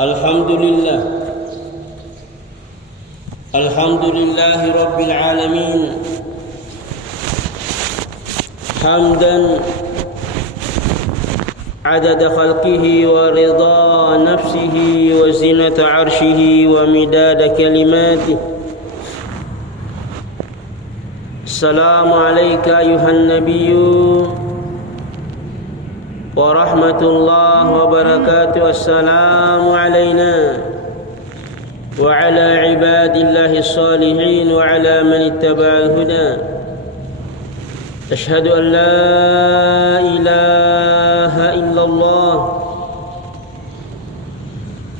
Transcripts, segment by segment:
الحمد لله رب العالمين حمدا عدد خلقه ورضا نفسه وزنة عرشه ومداد كلماته. السلام عليك أيها النبي ورحمة الله وبركاته. السلام علينا وعلى عباد الله الصالحين وعلى من اتبع الهدى. أشهد أن لا إله إلا الله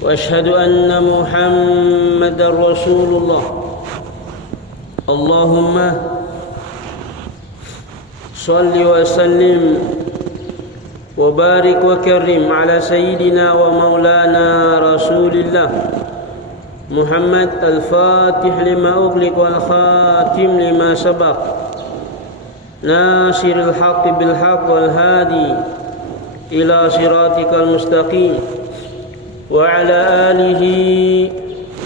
وأشهد أن محمدا رسول الله. اللهم صل وسلم وبارك وكرم على سيدنا ومولانا رسول الله محمد الفاتح لما أغلق والخاتم لما سبق ناصر الحق بالحق والهادي إلى صراطك المستقيم وعلى آله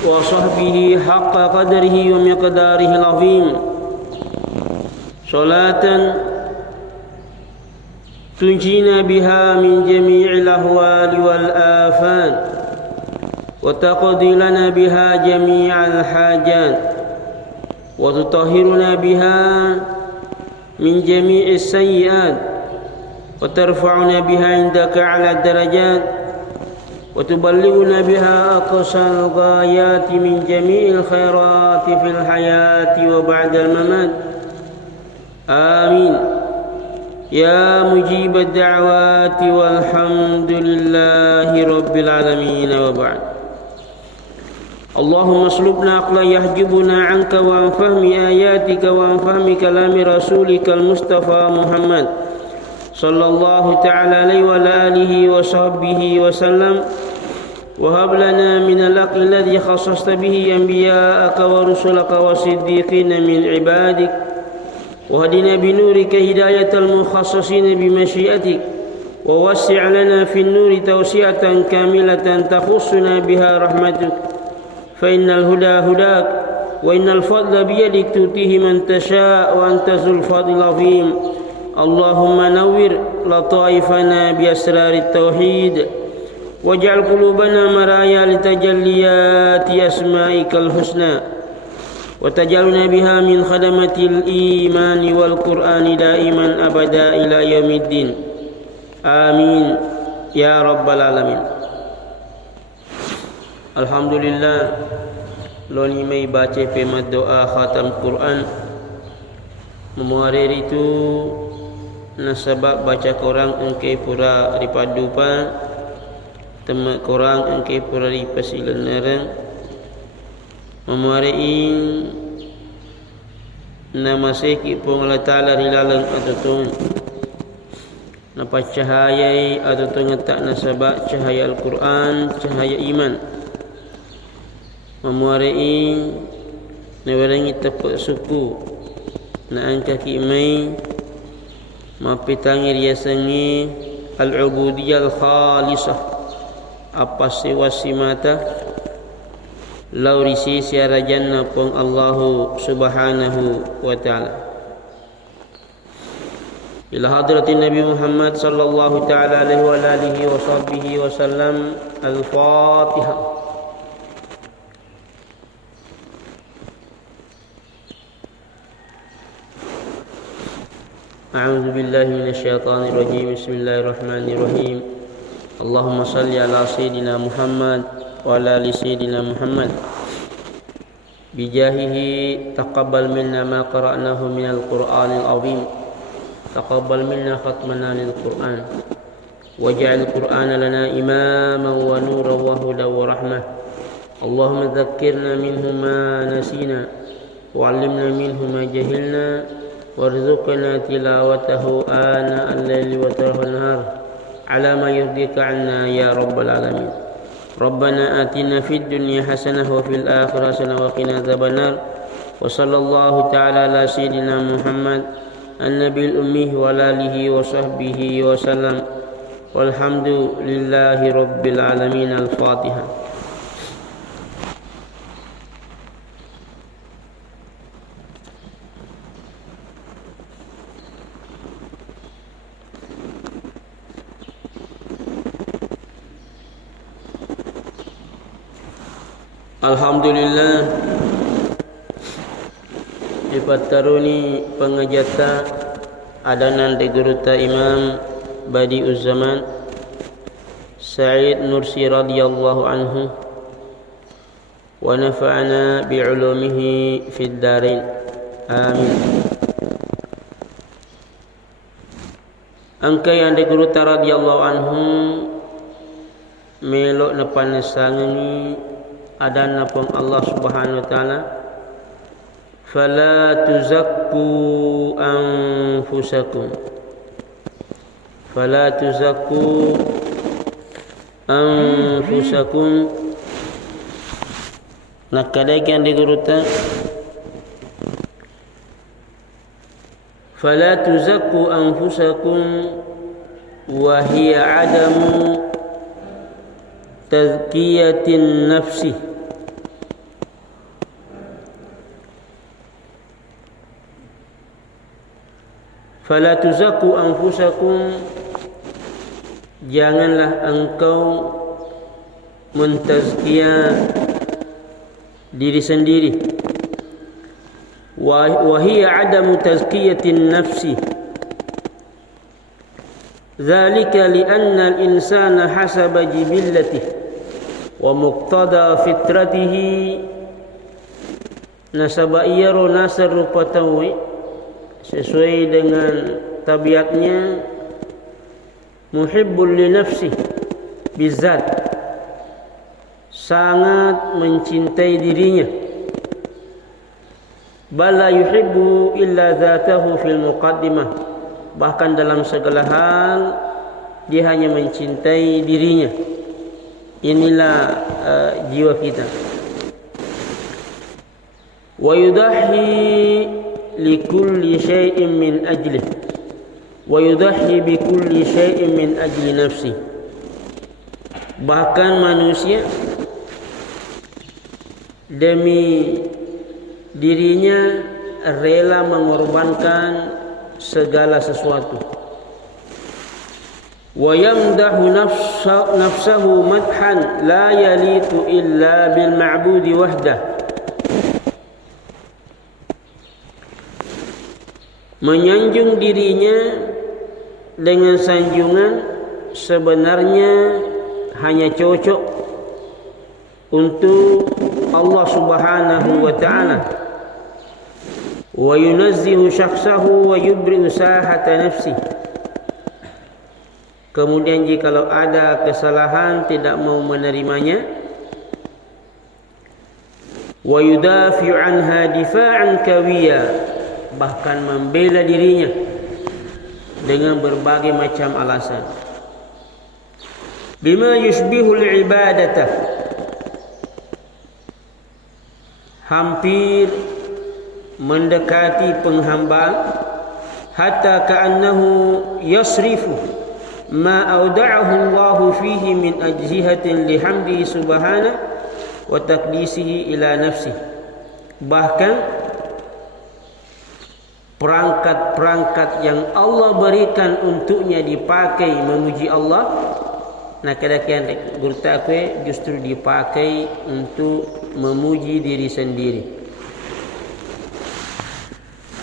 وصحبه حق قدره ومقداره العظيم. صلاة تنجينا بها من جميع الأهوال والآفات وتقضي لنا بها جميع الحاجات وتطهرنا بها من جميع السيئات وترفعنا بها عندك على الدرجات وتبلغنا بها أقصى الغايات من جميع الخيرات في الحياة وبعد الممات. آمين يا مجيب الدعوات والحمد لله رب العالمين. وبعد. اللهم اسلبنا عقلا يحجبنا عنك وعن فهم آياتك وعن فهم كلام رسولك المصطفى محمد صلى الله تعالى عليه وعلى آله وصحبه وسلم. وهب لنا من العقل الذي خصصت به أنبياءك ورسلك والصديقين من عبادك وهدنا بنورك هداية المخصصين بمشيئتك ووسع لنا في النور توسعة كاملة تخصنا بها رحمتك فإن الهدى هداك وإن الفضل بيدك تؤتيه من تشاء وأنت ذو الفضل العظيم. اللهم نور لطائفنا بأسرار التوحيد واجعل قلوبنا مرايا لتجليات أسمائك الحسنى وتجعلنا بها من خدمة الإيمان والقرآن دائما أبدا إلى يوم الدين. آمين يا رب العالمين. Alhamdulillah, loni mai baca pemat doa khatam Quran memuarir itu nasabak baca korang engke pura ripadupan temak korang engke pura ripasilan nerang memuarin nama seki pun Allah Ta'ala rilalang atau napa cahaya atau ngetak nasabak cahaya Al-Quran, cahaya iman memuarai nawarangi tepat suku na angka kimai mapitangi riasangi al-ubudiyah al-khalisah apa sewasi mata laurisi siara jannah pun Allah subhanahu wa ta'ala ila hadratin Nabi Muhammad sallallahu ta'ala alaihi wa alihi wa sahbihi wa sallam. Al-Fatihah. أعوذ بالله من الشيطان الرجيم. بسم الله الرحمن الرحيم. اللهم صل على سيدنا محمد وعلى آل سيدنا محمد بجاهه تقبل منا ما قرأناه من القرآن العظيم. تقبل منا ختمنا للقرآن واجعل القرآن لنا إماما ونورا وهدى ورحمة. اللهم ذكرنا منه ما نسينا وعلمنا منه ما جهلنا وارزقنا تلاوته آناء الليل وطرف النهار على ما يرضيك عنا يا رب العالمين. ربنا آتنا في الدنيا حسنة وفي الآخرة حسنة وقنا عذاب النار. وصلى الله تعالى على سيدنا محمد النبي الأمي وعلى آله وصحبه وسلم. Walhamdulillahi Rabbil Alamin. Al-Fatihah. Alhamdulillah dipataruni pengajata adanan de guruta Imam Badi'uz Zaman Sa'id Nursi radhiyallahu anhu wa nafa'ana bi'ulumihi fid darin. Amin. Angkai yang de guruta radhiyallahu anhu melok na panesangani adana pun Allah Subhanahu wa taala, fala tuzakku anfusakum, fala tuzakku anfusakum. Nak kadaikan di guruta, fala tuzakku anfusakum wa hiya adamu tazkiyatin nafsi. Fala tuzakku anfusakum, janganlah engkau mentazkiyah diri sendiri. Wa hiya adamu tazkiyatin nafsi. Dzalika li'anna al-insana hasaba jibillatihi wa muqtada fitratihi, nasaba iyaro nasar rupatawi sesuai dengan tabiatnya, muhibbul li nafsi bizat, sangat mencintai dirinya, bala yuhibbu illa zatahu fil muqaddimah, bahkan dalam segala hal dia hanya mencintai dirinya. Inilah jiwa kita. Wa yudahi likulli syai'in min ajlih wa yudahhi bikulli syai'in min ajli nafsi. Bahkan manusia demi dirinya rela mengorbankan segala sesuatu. Wa yamdahu nafsahu madhan la yalitu illa bil ma'budi wahdah. Menyanjung dirinya dengan sanjungan sebenarnya hanya cocok untuk Allah Subhanahu wa ta'ala. Wa yunazzihu syakhsahu wa yubri'u sahata nafsi. Kemudian jikalau ada kesalahan tidak mau menerimanya, wa yudafi'u anha difa'an kawiyya, bahkan membela dirinya dengan berbagai macam alasan. Bima yushbihul ibadata, hampir mendekati penghambaan, hatta ka'annahu yasrifu ma auda'ahu Allah fihi min ajzihatin lihamdihi subhanahu wa taqdisihi ila nafsihi. Bahkan perangkat-perangkat yang Allah berikan untuknya dipakai memuji Allah, nah kadang-kadang gurta aku justru dipakai untuk memuji diri sendiri.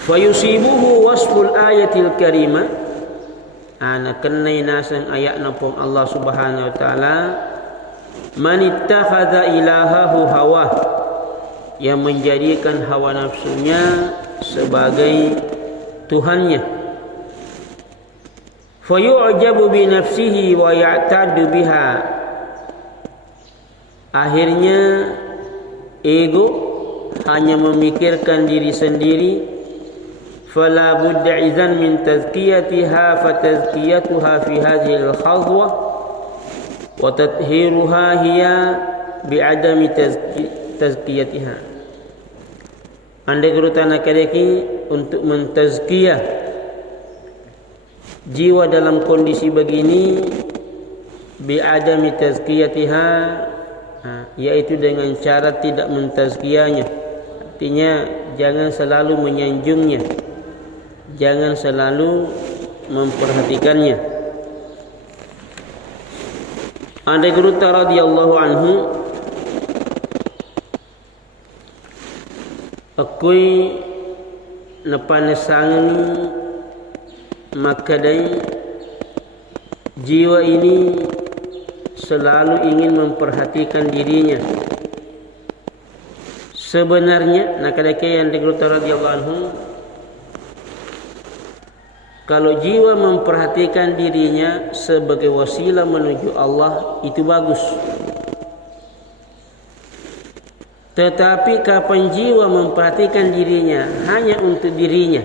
Fayusibuhu wasful ayatil karimah, ana kenai nasan ayat napom Allah Subhanahu wa taala, man ittakhadha ilahahu hawa, yang menjadikan hawa nafsunya sebagai Tuhannya. Fayu'jabu bi nafsihi wa ya'tadu biha, akhirnya ego hanya memikirkan diri sendiri. Fala budda idzan min tazkiyatiha, fa tazkiyatuha fi hadhihi al-khadwa wa tathiruha hiya bi adami tazkiyatiha. Andai gerutana kadeki untuk mentazkiyah jiwa dalam kondisi begini, bi'adami tazkiyatiha, yaitu dengan cara tidak mentazkiyahnya. Artinya jangan selalu menyanjungnya, jangan selalu memperhatikannya. Ada guru radhiyallahu anhu akui napanesangan makadai jiwa ini selalu ingin memperhatikan dirinya. Sebenarnya nakadake yang dikatakan radhiyallahu anhu, kalau jiwa memperhatikan dirinya sebagai wasilah menuju Allah itu bagus. Tetapi kapan jiwa memperhatikan dirinya hanya untuk dirinya,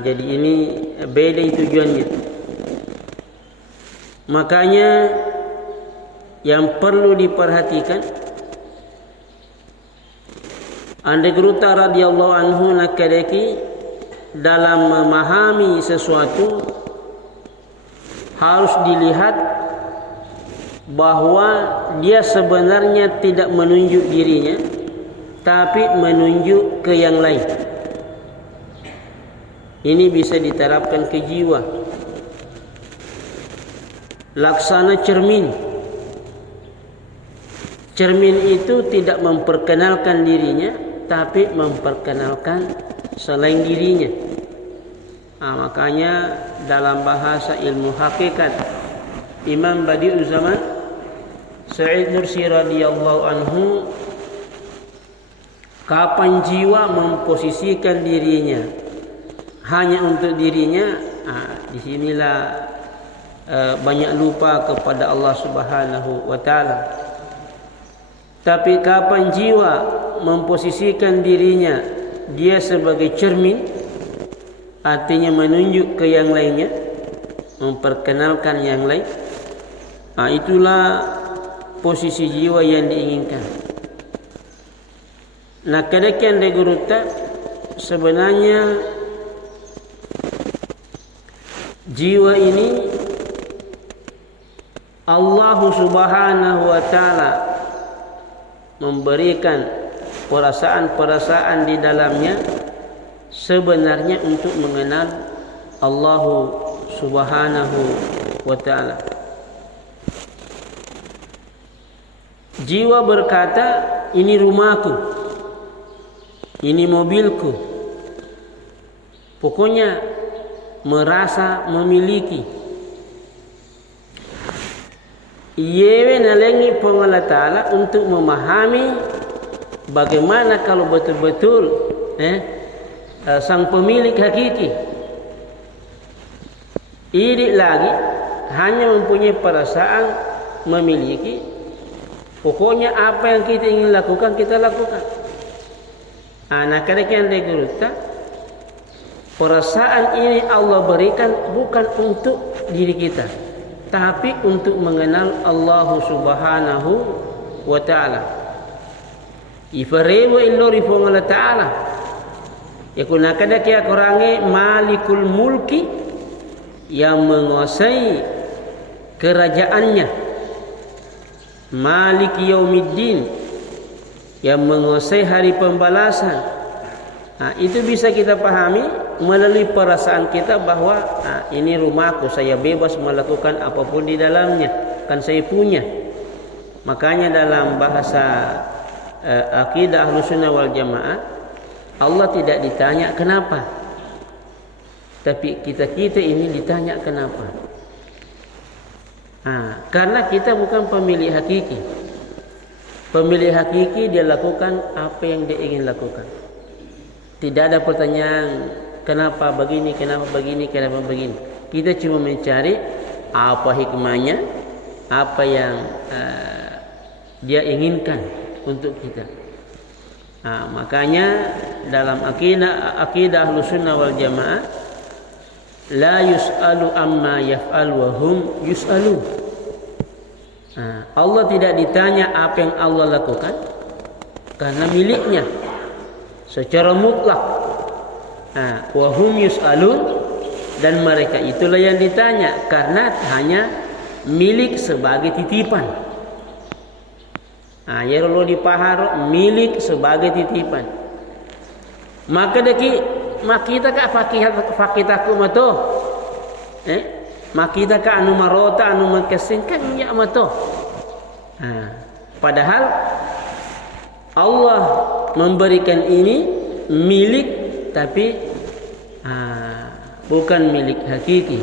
jadi ini beda tujuannya. Makanya yang perlu diperhatikan, Anda Geruta radhiyallahu anhu nakadaki dalam memahami sesuatu harus dilihat bahwa dia sebenarnya tidak menunjuk dirinya, tapi menunjuk ke yang lain. Ini bisa diterapkan ke jiwa. Laksana cermin. Cermin itu tidak memperkenalkan dirinya, tapi memperkenalkan selain dirinya. Makanya dalam bahasa ilmu hakikat, Imam Badi'uz Zaman Sa'id Nursi radhiyallahu anhu, kapan jiwa memposisikan dirinya hanya untuk dirinya, disinilah banyak lupa kepada Allah Subhanahu wa ta'ala. Tapi kapan jiwa memposisikan dirinya dia sebagai cermin, artinya menunjuk ke yang lainnya, memperkenalkan yang lain, itulah posisi jiwa yang diinginkan. Nah, kadang-kadang deguruta sebenarnya jiwa ini Allah Subhanahu wa ta'ala memberikan perasaan-perasaan di dalamnya sebenarnya untuk mengenal Allah Subhanahu wa ta'ala. Jiwa berkata, ini rumahku, ini mobilku. Pokoknya merasa memiliki. Yewe nalengi Allah Ta'ala untuk memahami bagaimana kalau betul-betul sang pemilik hakiki ini lagi hanya mempunyai perasaan memiliki. Pokoknya apa yang kita ingin lakukan, kita lakukan. Anak yang deguruta, perasaan ini Allah berikan bukan untuk diri kita, tapi untuk mengenal Allah Subhanahu wa ta'ala. Ifarewa illori fong Allah ta'ala. Yakuna kada kia korange malikul mulki, yang menguasai kerajaannya. Malik yaumiddin, yang menguasai hari pembalasan. Itu bisa kita pahami melalui perasaan kita bahwa ini rumahku, saya bebas melakukan apapun di dalamnya, kan saya punya. Makanya dalam bahasa akidah Ahlussunnah wal Jamaah, Allah tidak ditanya kenapa, tapi kita ini ditanya kenapa. Karena kita bukan pemilik hakiki. Pemilik hakiki dia lakukan apa yang dia ingin lakukan. Tidak ada pertanyaan kenapa begini, kenapa begini, kenapa begini. Kita cuma mencari apa hikmahnya, apa yang dia inginkan untuk kita. Makanya dalam akidah Ahlussunnah wal Jamaah, la yus'alu amma yaf'al wa hum yus'alu. Allah tidak ditanya apa yang Allah lakukan, karena miliknya secara mutlak. Wa hum yus'alun, dan mereka itulah yang ditanya karena hanya milik sebagai titipan. Ya lo dipaharo milik sebagai titipan. Maka makita ka fakitaku mato. Makita ka anu marota anu makasingkan ya mato. Padahal Allah memberikan ini milik tapi bukan milik hakiki.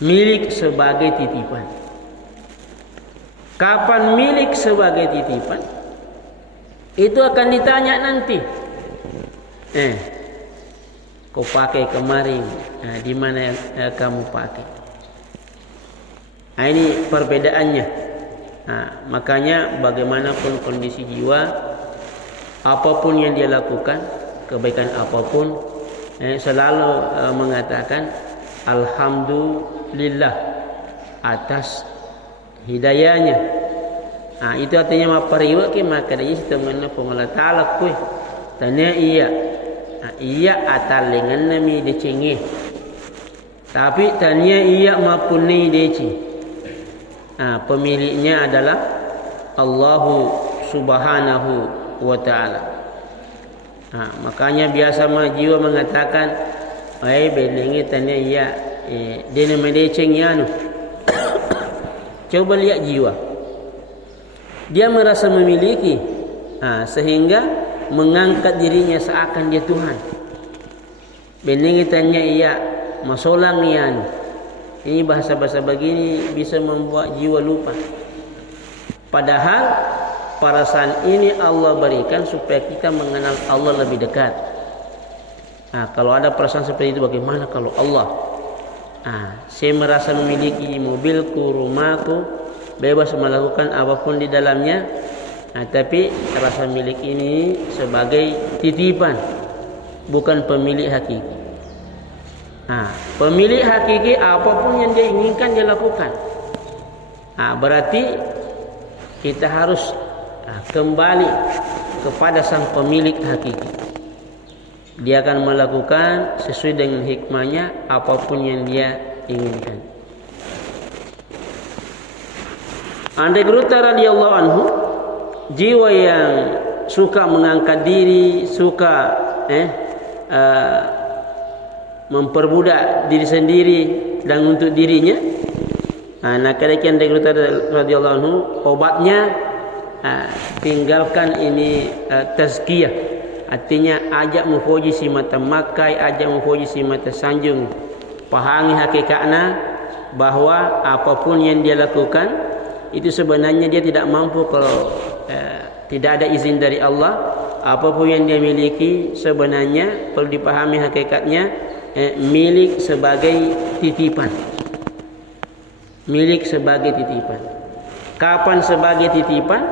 Milik sebagai titipan. Kapan milik sebagai titipan? Itu akan ditanya nanti. Kau pakai kemarin, di mana kamu pakai? Ini perbedaannya. Makanya bagaimanapun kondisi jiwa, apapun yang dia lakukan, kebaikan apapun, selalu mengatakan alhamdulillah atas hidayahnya. Itu artinya mapariwa ke maka dia setemana pengolah ta'ala kuih. Tanya iya atalengan nami decenge. Tapi tanya iya mapuni deci. Pemiliknya adalah Allahu Subhanahu wa ta'ala. Makanya biasa jiwa mengatakan belengi tanya iya dia nama decenge anu. Coba lihat jiwa. Dia merasa memiliki sehingga mengangkat dirinya seakan dia Tuhan. Bening tanya iya masolang ian. Ini bahasa-bahasa begini bisa membuat jiwa lupa. Padahal perasaan ini Allah berikan supaya kita mengenal Allah lebih dekat. Kalau ada perasaan seperti itu, bagaimana kalau Allah? Saya merasa memiliki mobilku, rumahku, bebas melakukan apapun di dalamnya, tapi rasa milik ini sebagai titipan, bukan pemilik hakiki. Pemilik hakiki apapun yang dia inginkan dia lakukan. Berarti kita harus kembali kepada sang pemilik hakiki. Dia akan melakukan sesuai dengan hikmahnya apapun yang dia inginkan. Andai Geruta radhiyallahu anhu, jiwa yang suka mengangkat diri, suka memperbudak diri sendiri dan untuk dirinya. Kadang-kadang Andai Geruta radhiyallahu anhu obatnya tinggalkan ini tazkiyah. Artinya ajak mufoji si mata makai, ajak mufoji si mata sanjung. Pahami hakikatnya bahwa apapun yang dia lakukan itu sebenarnya dia tidak mampu kalau tidak ada izin dari Allah. Apapun yang dia miliki sebenarnya perlu dipahami hakikatnya milik sebagai titipan. Milik sebagai titipan. Kapan sebagai titipan?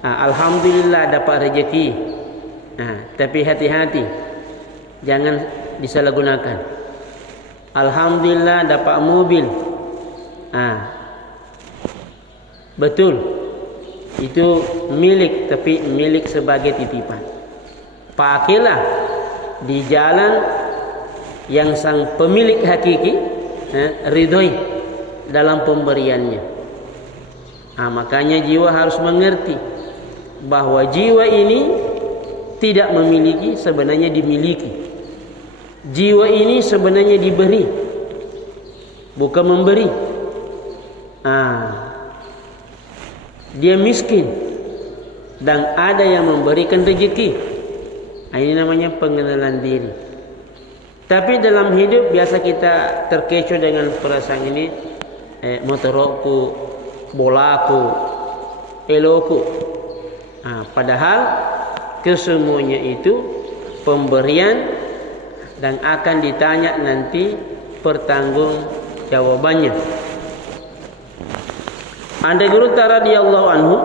Alhamdulillah dapat rezeki. Tapi hati-hati, jangan disalahgunakan. Alhamdulillah dapat mobil. Betul, itu milik, tapi milik sebagai titipan. Pakailah di jalan yang sang pemilik hakiki ridhoi dalam pemberiannya. Makanya jiwa harus mengerti bahwa jiwa ini tidak memiliki, sebenarnya dimiliki. Jiwa ini sebenarnya diberi, bukan memberi. Dia miskin dan ada yang memberikan rezeki. Ini namanya pengenalan diri. Tapi dalam hidup biasa kita terkecoh dengan perasaan ini, motorku, bolaku, eloku. Padahal kesemuanya itu pemberian dan akan ditanya nanti pertanggungjawabannya. Andai Geruta radhiyallahu anhu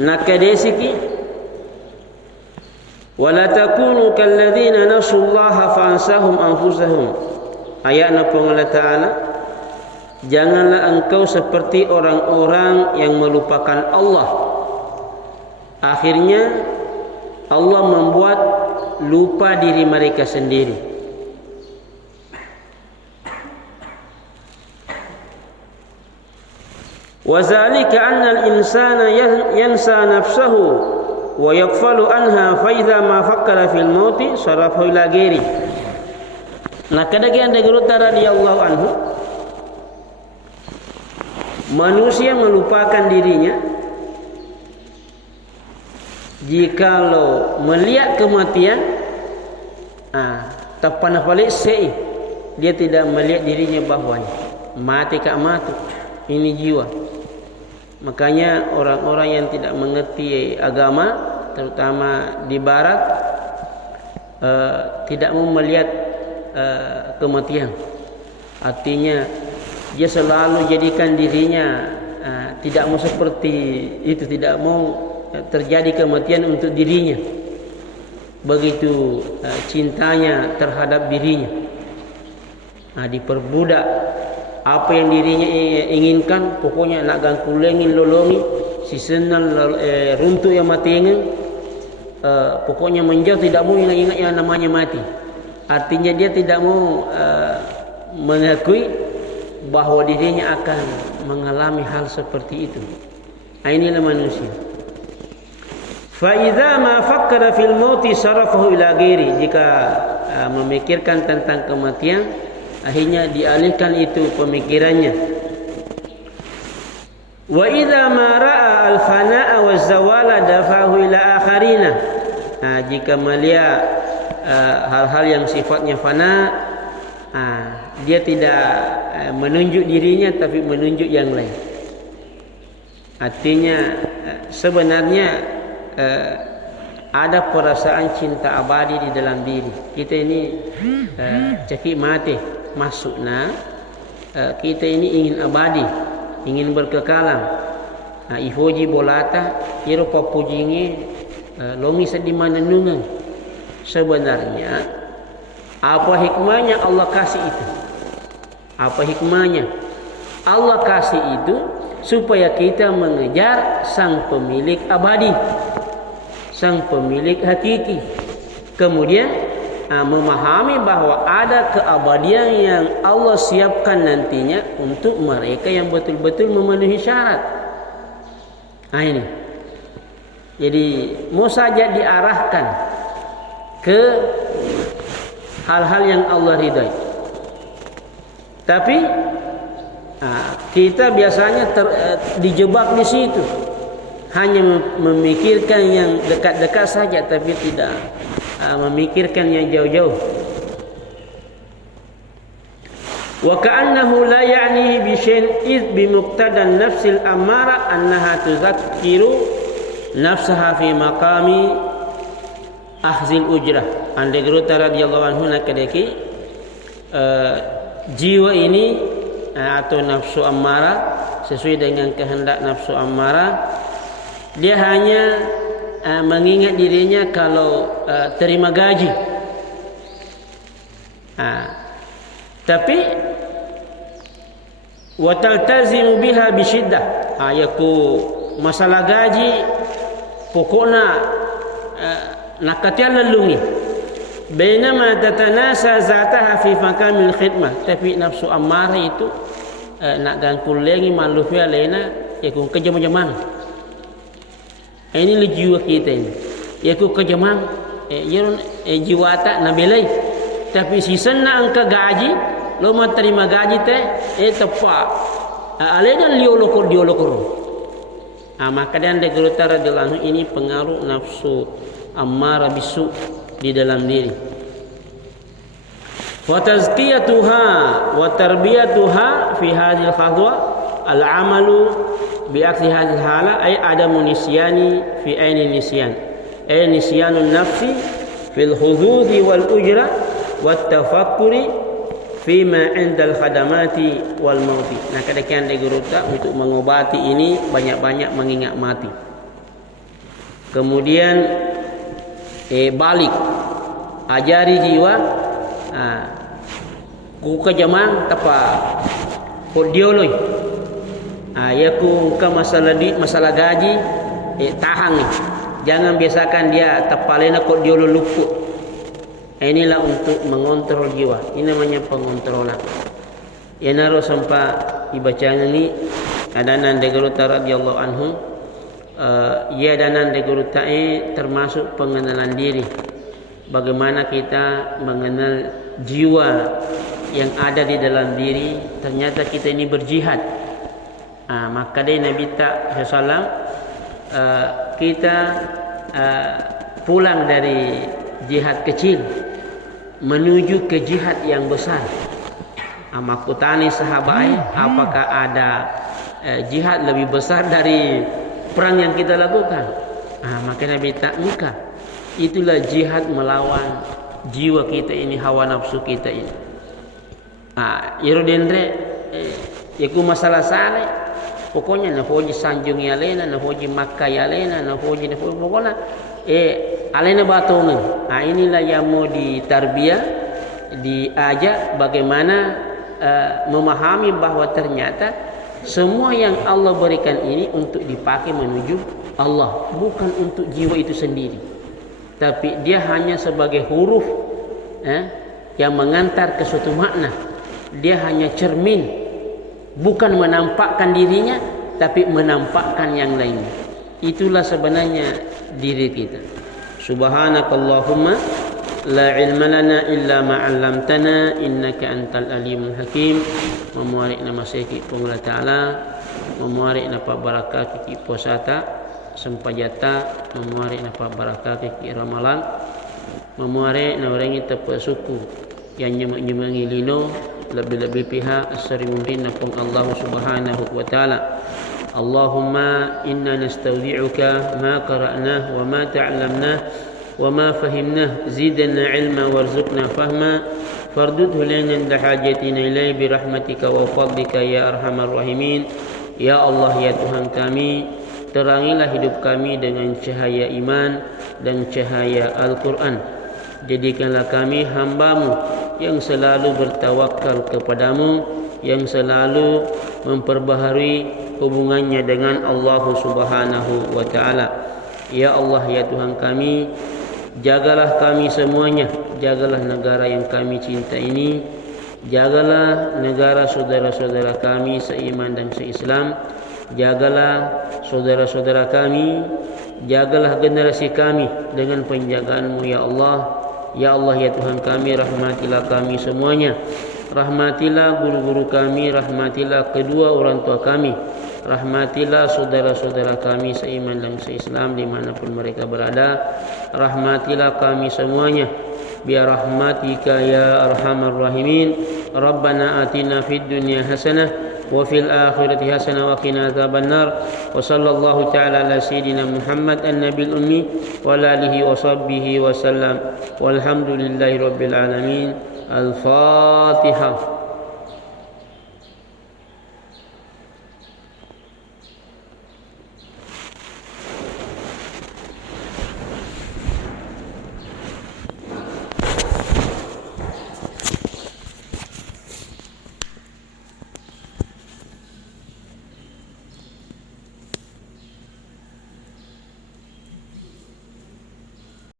nakadesiki wala takunu kalladzina nasullaha faansahum anfusahum. Ayatna Allah Ta'ala, janganlah engkau seperti orang-orang yang melupakan Allah. Akhirnya Allah membuat lupa diri mereka sendiri. Wa zalika anna al-insana yansa nafsahu wa yaghfalu anha fa idza ma fakkara fil mauti sarafa ila ghairi. Nah, kadang-kadang dari radhiyallahu anhu, manusia melupakan dirinya jikalau melihat kematian. Tapana balik sei, dia tidak melihat dirinya bahwa mati kak mati, ini jiwa. Makanya orang-orang yang tidak mengerti agama, terutama di barat, tidak mau melihat kematian. Artinya dia selalu jadikan dirinya tidak mau seperti itu, tidak mau terjadi kematian untuk dirinya. Begitu cintanya terhadap dirinya, diperbudak apa yang dirinya inginkan, pokoknya nak gangkulengin lolongi si senal runtuh yang mati ingin, pokoknya menjauh, tidak mau ingat-ingat yang namanya mati. Artinya dia tidak mau mengakui bahwa dirinya akan mengalami hal seperti itu. Inilah manusia. Fa idza ma fakkara fil mauti sarafahu ila ghairi. Jika memikirkan tentang kematian, akhirnya dialihkan itu pemikirannya. Wa idza ma ra'a al fana'a waz zawala dafahu ila akharina. Jika melihat hal-hal yang sifatnya fana, dia tidak menunjuk dirinya tapi menunjuk yang lain. Artinya sebenarnya ada perasaan cinta abadi di dalam diri kita ini. Cekik mati masukna, kita ini ingin abadi, ingin berkekalan. Ifoji bolata iro papujingi longi sedimana nungan. Sebenarnya apa hikmahnya Allah kasih itu? Apa hikmahnya? Allah kasih itu supaya kita mengejar sang pemilik abadi, sang pemilik hakiki. Kemudian memahami bahwa ada keabadian yang Allah siapkan nantinya untuk mereka yang betul-betul memenuhi syarat. Ini. Jadi mau saja diarahkan ke hal-hal yang Allah ridai. Tapi kita biasanya dijebak di situ, hanya memikirkan yang dekat-dekat saja, tapi tidak memikirkan yang jauh-jauh. Wa ka'annahu la ya'nihi bi syai'in id bi muqtadan nafsil ammara annaha tuzakkiru nafsaha fi maqami akhzil ujrah. Andai Gruta radhiyallahu anhu nakadeki jiwa ini atau nafsu ammara, sesuai dengan kehendak nafsu ammara, dia hanya mengingat dirinya kalau terima gaji. Tapi wataltazimu biha bisyiddah, yaku masalah gaji pokoknya nakatian lelungi. Bainama tatanasa zataha fi makamil khidmah, tapi nafsu ammara itu nak gangkul lagi malufia laina yaku kejam-jaman. Ini jiwa kita ini, yaku kejamang, jiwa tak nabelai. Tapi si senna angka gaji, lo mau terima gaji teh, tepat. Alena liolokor. Maka dan Gruta radhiyallahu anhu ini pengaruh nafsu ammara bisu di dalam diri. Wa tazkiyatuha wa tarbiyatuha fi hadhil khadwa al-amalu biaksi hadhil hala ay adamu nisyani fi aini nisyan ay nisyanun nafsi fil hududi wal ujra wat tafakkuri fima indal khadamati wal mauti. Nah, kadang-kadang di Gruta untuk mengobati ini banyak-banyak mengingat mati. Kemudian balik ajari jiwa ku kejaman tapa kordioloi. Yaku ke masalah gaji tahan nih. Jangan biasakan dia tapalena kordiolo luput. Inilah untuk mengontrol jiwa. Ini namanya pengontrolan. Ya naro sampai dibacanya ni adanan de guruta radhiyallahu anhu ia adanan de guruta termasuk pengenalan diri, bagaimana kita mengenal jiwa yang ada di dalam diri. Ternyata kita ini berjihad. Maka dari Nabi SAW kita pulang dari jihad kecil menuju ke jihad yang besar. Makutani sahabat, apakah ada jihad lebih besar dari perang yang kita lakukan? Maka Nabi tak muka. Itulah jihad melawan jiwa kita ini, hawa nafsu kita ini. Irodendre yaku masalah sale pokoknya na hoji sanjung ya lena, na hoji Makkah ya lena, na hoji pokoknya alena batongan. Inilah yang mau ditarbiyah, diajak bagaimana memahami bahwa ternyata semua yang Allah berikan ini untuk dipakai menuju Allah, bukan untuk jiwa itu sendiri, tapi dia hanya sebagai huruf yang mengantar ke suatu makna. Dia hanya cermin, bukan menampakkan dirinya, tapi menampakkan yang lainnya. Itulah sebenarnya diri kita. Subhanakallahumma la ilma lana illa ma 'allamtana innaka antal alimul hakim. Memuari nama seki Pengulah Ta'ala, memuari napa barakah ki posata sempajata, memuari napa barakah ki ramalan, memuari na orangi tepa suku yang nyemangi lino lebih-lebih pihak asari mungkin napung Allah Subhanahu wa taala. Allahumma inna nastaudi'uka ma qara'nah wa ma ta'lamnah wa ma fahimnah, zidna ilma warzuqna fahma, fardudhu lana inda hajatina ilaihi bi rahmatika wa fadlika ya arhamar rahimin. Ya Allah, ya Tuhan kami, terangilah hidup kami dengan cahaya iman dan cahaya Al-Quran. Jadikanlah kami hamba-Mu yang selalu bertawakal kepadamu, yang selalu memperbaharui hubungannya dengan Allah Subhanahu wa taala. Ya Allah, ya Tuhan kami, jagalah kami semuanya, jagalah negara yang kami cinta ini, jagalah negara saudara-saudara kami seiman dan seislam, jagalah saudara-saudara kami, jagalah generasi kami dengan penjagaan-Mu ya Allah. Ya Allah, ya Tuhan kami, rahmatilah kami semuanya. Rahmatilah guru-guru kami, rahmatilah kedua orang tua kami, rahmatilah saudara-saudara kami seiman dan seislam dimanapun mereka berada. Rahmatilah kami semuanya biar rahmatika ya arhamar rahimin. Rabbana atina fid dunya hasanah wa fil akhirati hasanah wa qina adzabannar. Wa sallallahu ta'ala ala sayyidina Muhammad an-nabil ummi wa ala alihi wa sahbihi wa sallam. Walhamdulillahi rabbil alamin. Al-Fatihah.